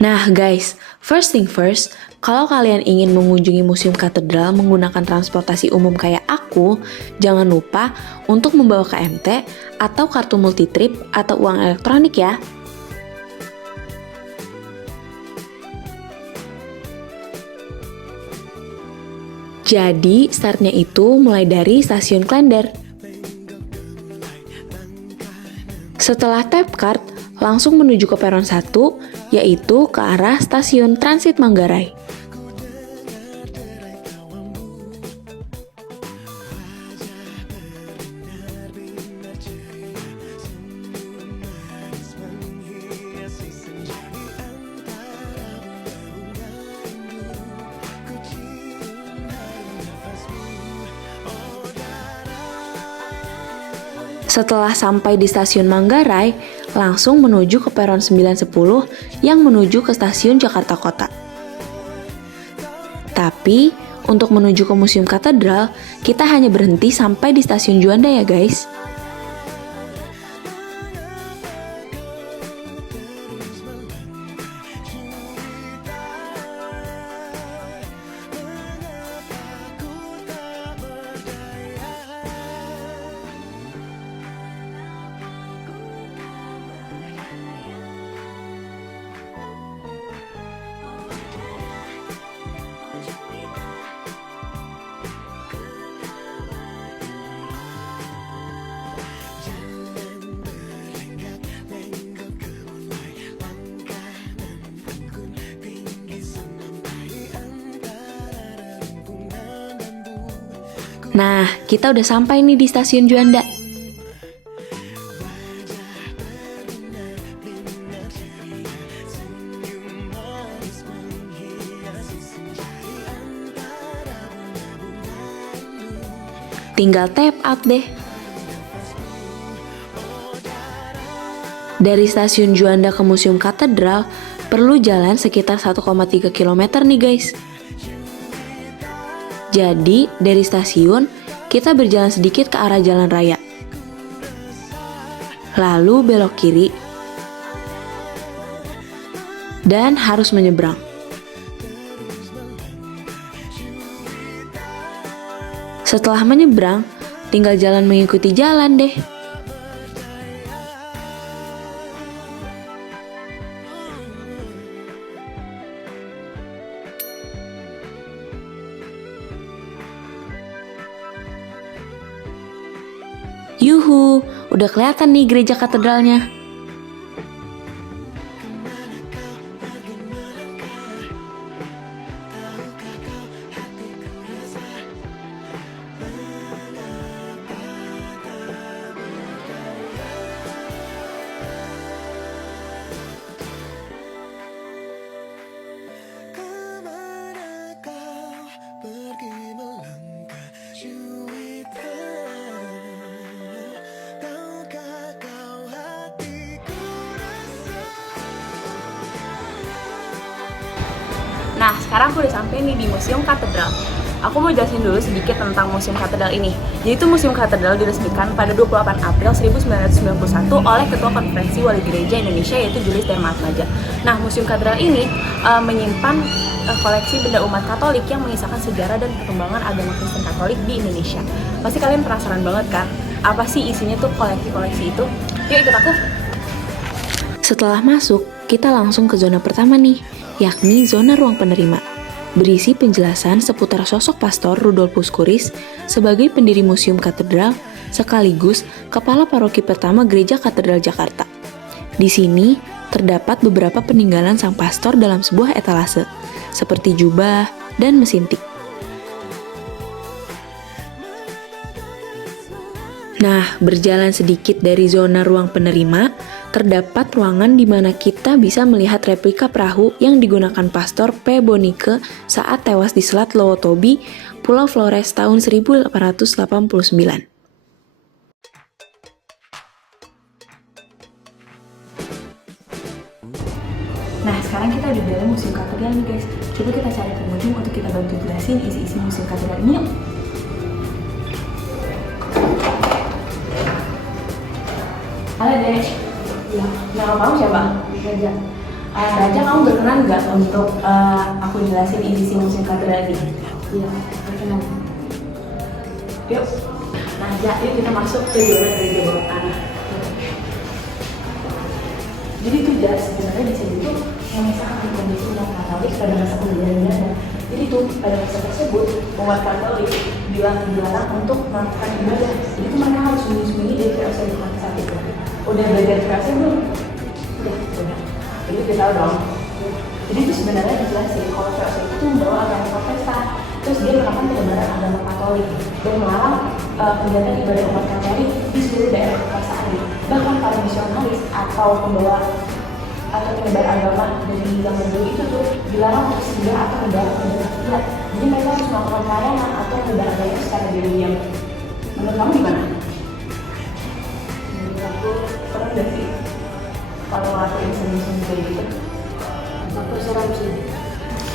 Nah guys, first thing first, kalau kalian ingin mengunjungi Museum Katedral menggunakan transportasi umum kayak aku, jangan lupa untuk membawa KMT atau kartu multitrip atau uang elektronik ya. Jadi, startnya itu mulai dari stasiun Klender. Setelah tap card, langsung menuju ke peron 1, yaitu ke arah stasiun Transit Manggarai. Setelah sampai di stasiun Manggarai, langsung menuju ke peron 910 yang menuju ke stasiun Jakarta Kota. Tapi, untuk menuju ke Museum Katedral, kita hanya berhenti sampai di stasiun Juanda ya guys. Nah, kita udah sampai nih di stasiun Juanda. Tinggal tap out deh. Dari stasiun Juanda ke Museum Katedral perlu jalan sekitar 1,3 km nih guys. Jadi, dari stasiun, kita berjalan sedikit ke arah jalan raya. Lalu belok kiri. Dan harus menyeberang. Setelah menyeberang, tinggal jalan mengikuti jalan deh. Yuhu, udah kelihatan nih gereja katedralnya. Nah, sekarang aku udah sampai nih di Museum Katedral. Aku mau jelasin dulu sedikit tentang Museum Katedral ini. Jadi itu Museum Katedral diresmikan pada 28 April 1991 oleh Ketua Konferensi Wali Gereja Indonesia yaitu Julius Darmatmaja. Nah, Museum Katedral ini menyimpan koleksi benda umat Katolik yang mengisahkan sejarah dan perkembangan agama Kristen Katolik di Indonesia. Pasti kalian penasaran banget kan? Apa sih isinya tuh koleksi-koleksi itu? Yuk ikut aku! Setelah masuk, kita langsung ke zona pertama nih, yakni zona ruang penerima. Berisi penjelasan seputar sosok Pastor Rudolphus Kuris sebagai pendiri Museum Katedral sekaligus Kepala Paroki pertama Gereja Katedral Jakarta. Di sini terdapat beberapa peninggalan sang pastor dalam sebuah etalase, seperti jubah dan mesin tik. Nah, berjalan sedikit dari zona ruang penerima, terdapat ruangan di mana kita bisa melihat replika perahu yang digunakan Pastor P. Bonike saat tewas di Selat Lowotobi, Pulau Flores tahun 1889. Nah, sekarang kita udah di dalam Museum Katedral nih guys. Coba kita cari pengunjung untuk kita bantu jelasin isi-isi Museum Katedral ini yuk. Halo Dek. Ya, nama kamu siapa? Raja. Raja, kamu berkenan nggak untuk aku jelasin isi Museum Katedral ini? Iya, berkenan. Yuk. Raja, yuk kita masuk ke zona gereja bawah tanah. Jadi itu sebenarnya di sini tuh yang misalkan kondisi umat Katolik pada masa penjajahan Belanda. Jadi tuh pada masa tersebut umat Katolik dilarang untuk melakukan ibadah. Jadi tuh mereka harus sembunyi-sembunyi dari VOC di saat itu. Udah belajar VOC belum? Udah. Jadi kita tahu dong. Jadi itu sebenarnya dijelasin kalau VOC itu membawa agama Protestan. Terus dia merupakan penyebaran agama Katolik dan melarang kegiatan ibadah umat Katolik di seluruh daerah kekuasaan. Bahkan para misionaris atau pembawa atau penyebar agama dari zaman dulu itu tuh dilarang untuk singgah atau mendarat di tempat. Jadi mereka harus melakukan pelayanan atau menyebar agama secara diam-diam. Menurut kamu gimana? Menurut aku pernah nggak sih kalau aku yang sembunyi-sembunyi kayak gitu? Aku seram sih.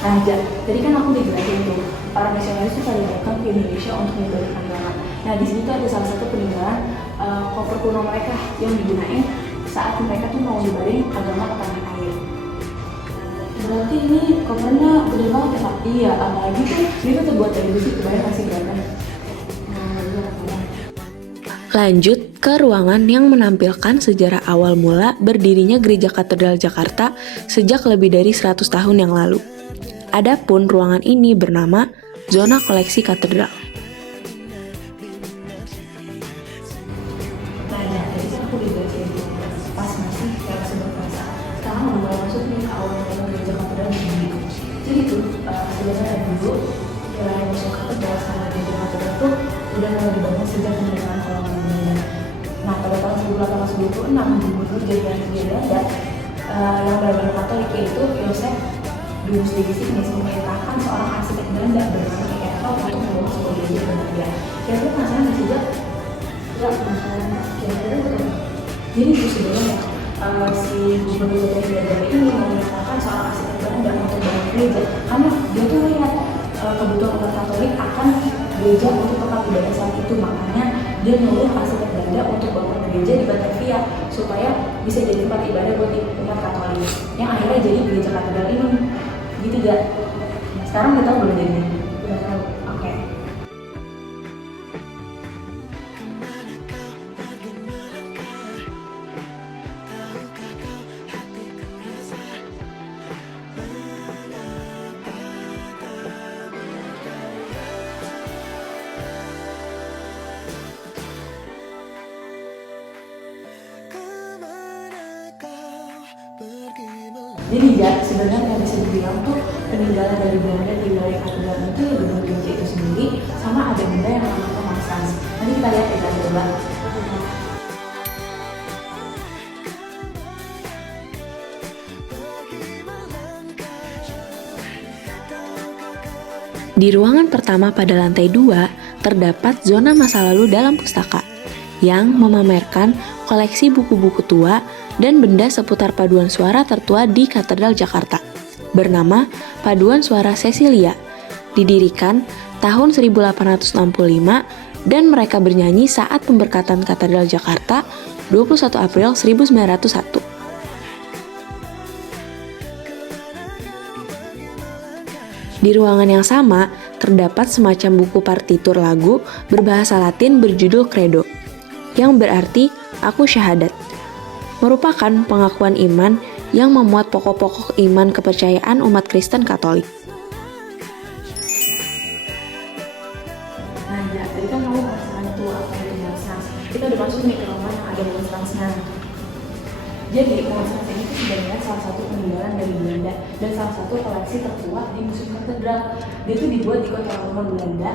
Nah, tadi kan aku dijelasin tuh para misionaris itu pada datang ke Indonesia untuk menyebarkan agama. Nah, di sini tuh ada salah satu peninggalan koper kuno mereka yang digunain saat mereka tuh mau nyebarin agama ke tanah air. Berarti ini kopernya gede banget ya Pak? Iya, apalagi tuh dia tuh terbuat dari besi, kebayang masih kelihatan. Lanjut ke ruangan yang menampilkan sejarah awal mula berdirinya Gereja Katedral Jakarta sejak lebih dari 100 tahun yang lalu. Adapun ruangan ini bernama Zona Koleksi Katedral. Nah, tadi kan aku dijelasin pas masih kayak sebelum puasa. Sekarang udah mulai masuk nih ke awal mula Gereja Katedral ini. Jadi tuh sebenarnya dulu wilayah Museum Katedral sama Gereja Katedral tuh udah mulai dibangun sejak penerimaan kolonial Belanda. Nah, pada tahun 1826 Gubernur Jenderal Belanda yang berbeda Katolik yaitu Joseph Duns Degessenes memerintahkan seorang arsitek Belanda bernama Ekerhel untuk membangun sebuah gereja Belanda. Kira-kira penasaran nggak sih, Jak? Nggak penasaran. Kira-kira betul. Jadi itu sebenarnya si Gubernur Jenderal Belanda ini memerintahkan seorang arsitek Belanda untuk membangun gereja karena dia tuh melihat kebutuhan umat Katolik akan gereja untuk tempat ibadah saat itu. Makanya dia nyuruh arsitek Belanda untuk bangun gereja di Batavia supaya bisa jadi tempat ibadah buat umat Katolik yang akhirnya jadi Gereja Katedral ini. Gitu ya. Sekarang kita belum jadi. Udah tahu. Oke. Jadi ya, sebenarnya yang bisa dibilang tuh peninggalan dari Belanda di wilayah Katedral itu ya gedung gereja itu sendiri sama ada benda yang namanya Monstrans. Nanti kita lihat ya coba. Di ruangan pertama pada lantai 2 terdapat zona masa lalu dalam pustaka yang memamerkan koleksi buku-buku tua dan benda seputar paduan suara tertua di Katedral Jakarta, bernama Paduan Suara Cecilia, didirikan tahun 1865 dan mereka bernyanyi saat pemberkatan Katedral Jakarta 21 April 1901. Di ruangan yang sama, terdapat semacam buku partitur lagu berbahasa Latin berjudul Credo, yang berarti Aku Syahadat, merupakan pengakuan iman yang memuat pokok-pokok iman kepercayaan umat Kristen Katolik. Nah ya, tadi kan kamu merasakan tuh apa itu Monstrans. Kita udah masuk nih ke rumah yang ada Monstransnya. Jadi Monstrans ini tuh sebenarnya salah satu peninggalan dari Belanda dan salah satu koleksi tertua di Museum Katedral. Dia tuh dibuat di kota Roma, Belanda,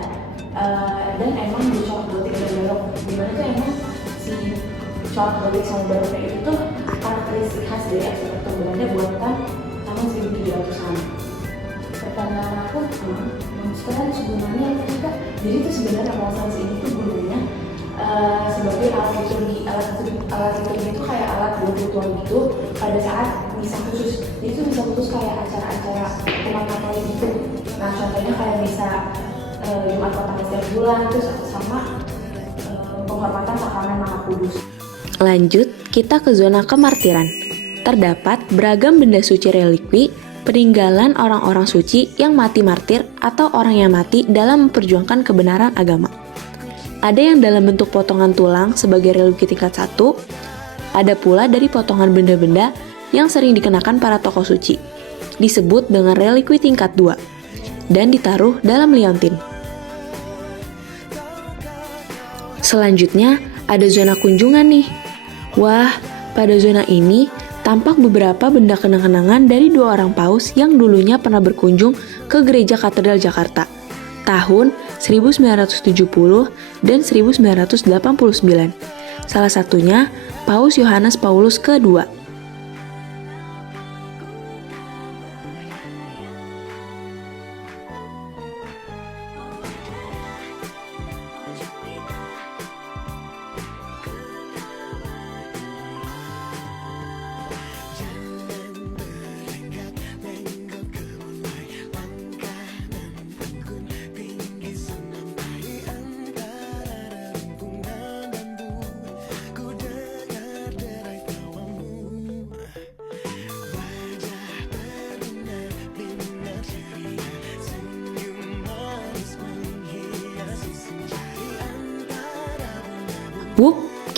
dan emang dicoret gotik dan barok. Dimana tuh emang si coret gotik sama baroknya itu tuh karakteristik khas dari eksekutor Belanda buatan tahun 1700-an. Pertanyaan aku, sekarang sebenarnya kita, jadi itu sebenarnya Renaissance ini tuh gunanya sebagai alat liturgi itu kayak alat buat ritual gitu pada saat misa khusus. Jadi itu misa khusus kayak acara-acara umat Katolik gitu. Nah contohnya kayak misa Jumat Pertama setiap bulan, terus sama penghormatan sakramen Maha Kudus. Lanjut, kita ke zona kemartiran. Terdapat beragam benda suci relikwi, peninggalan orang-orang suci yang mati martir atau orang yang mati dalam memperjuangkan kebenaran agama. Ada yang dalam bentuk potongan tulang sebagai relikwi tingkat 1, ada pula dari potongan benda-benda yang sering dikenakan para tokoh suci, disebut dengan relikwi tingkat 2, dan ditaruh dalam liontin. Selanjutnya, ada zona kunjungan nih. Wah, pada zona ini tampak beberapa benda kenang-kenangan dari 2 orang paus yang dulunya pernah berkunjung ke Gereja Katedral Jakarta tahun 1970 dan 1989. Salah satunya Paus Yohanes Paulus II.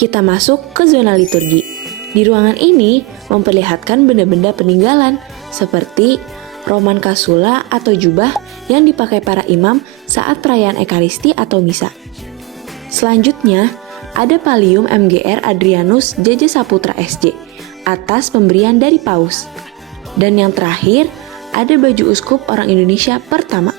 Kita masuk ke zona liturgi. Di ruangan ini memperlihatkan benda-benda peninggalan seperti roman kasula atau jubah yang dipakai para imam saat perayaan Ekaristi atau misa. Selanjutnya, ada Pallium MGR Adrianus JJ Saputra SJ atas pemberian dari Paus. Dan yang terakhir, ada baju uskup orang Indonesia pertama.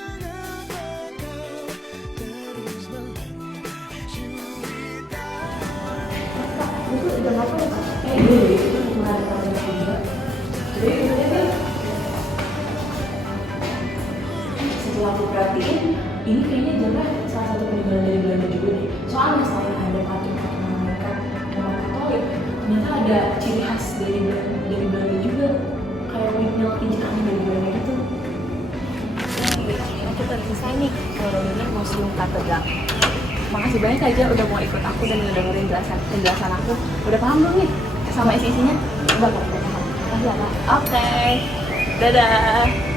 Setelah aku perhatiin, ini kayaknya jumlah salah satu peninggalan dari Belanda juga nih. Soalnya selain ada patung-patung mereka umat Katolik, ternyata ada ciri khas dari Belanda juga, kayak windmill pijakan dari Belanda gitu. Akhirnya kita selesai nih ngeliling Museum Katedral. Makasih banyak aja udah mau ikut aku dan ngedengerin penjelasan aku. Udah paham belum nih sama isi-isinya? Udah paham. Oke, dadah.